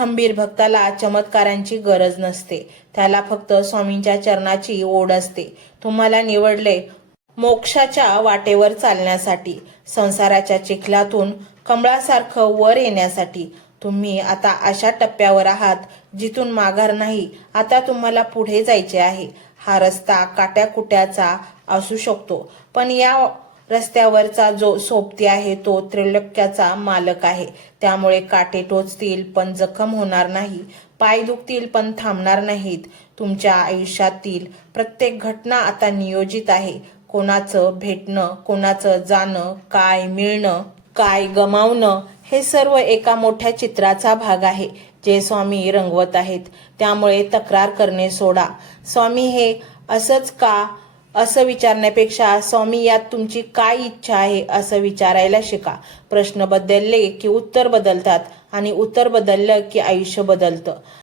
खंबीर भक्ताला चमत्कारांची गरज नसते, त्याला फक्त स्वामींच्या चरणाची ओढ असते. तुम्हाला निवडले मोक्षाच्या वाटेवर चालण्यासाठी, संसाराच्या चिखलातून कमळासारखं वर येण्यासाठी. तुम्ही आता अशा टप्प्यावर आहात जिथून माघार नाही. आता तुम्हाला पुढे जायचे आहे. हा रस्ता काट्याकुट्याचा असू शकतो, पण या रस्त्यावरचा जो सोबती आहे तो त्रैलोक्याचा मालक आहे. त्यामुळे काटे टोचतील पण जखम होणार नाही, पाय दुखतील पण थांबणार नाहीत. तुमच्या आयुष्यातील प्रत्येक घटना आता नियोजित आहे. कोणाचं भेटणं, कोणाचं जाणं, काय मिळणं, काय गमावणं, हे सर्व एका मोठ्या चित्राचा भाग आहे जे स्वामी रंगवत आहेत. त्यामुळे तक्रार करणे सोडा. स्वामी हे असंच का असं विचारण्यापेक्षा स्वामी यात तुमची काय इच्छा आहे असं विचारायला शिका. प्रश्न बदलले की उत्तर बदलतात आणि उत्तर बदललं की आयुष्य बदलतं.